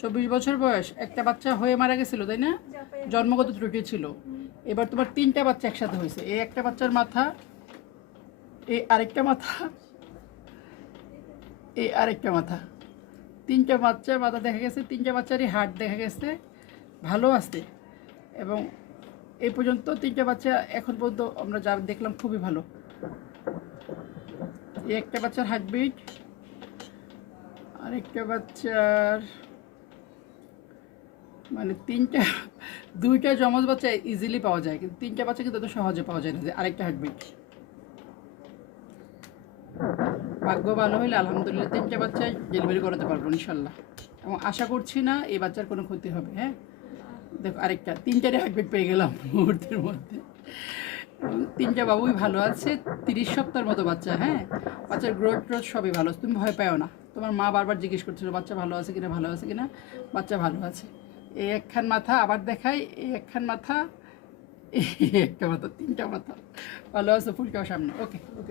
24 বছর বয়স, একটা বাচ্চা হয়ে মারা গেছিল তাই না? জন্মগত ত্রুটি ছিল। এবার তোমার 3টা বাচ্চা একসাথে হয়েছে। এই একটা বাচ্চার মাথা, এই আরেকটা মাথা, এই আরেকটা মাথা, 3টা বাচ্চার মাথা দেখা গেছে। 3টা বাচ্চারই হার্ট দেখা গেছে ভালো আছে, এবং এই পর্যন্ত 3টা বাচ্চা এখন পর্যন্ত আমরা যা দেখলাম খুবই ভালো। এই একটা বাচ্চার হার্টবিট, আরেকটা বাচ্চার মানে 2টা জমজ বাচ্চা ইজিলি পাওয়া যায়, কিন্তু 3টা বাচ্চা কিন্তু এত সহজে পাওয়া যায় না। যে আরেকটা হার্টবিট, ভাগ্য ভালো হইলে আলহামদুলিল্লাহ 3টা বাচ্চায় ডেলিভারি করাতে পারবো ইনশাল্লাহ, এবং আশা করছি না এই বাচ্চার কোনো ক্ষতি হবে। হ্যাঁ, দেখো আরেকটা, 3টারই হার্টবিট পেয়ে গেলাম মুহূর্তের মধ্যে। 3টা বাবুই ভালো আছে, 30 সপ্তাহের মতো বাচ্চা। হ্যাঁ, বাচ্চার গ্রোথ সবই ভালো, তুমি ভয় পাও না। তোমার মা বারবার জিজ্ঞেস করছিল বাচ্চা ভালো আছে কিনা, ভালো আছে কিনা। বাচ্চা ভালো আছে। এই একখান মাথা আবার দেখাই, এই একখান মাথা, এই একটা মাথা, 3টা মাথা ভালো আছে। ফুলটাও সামনে। ওকে ওকে।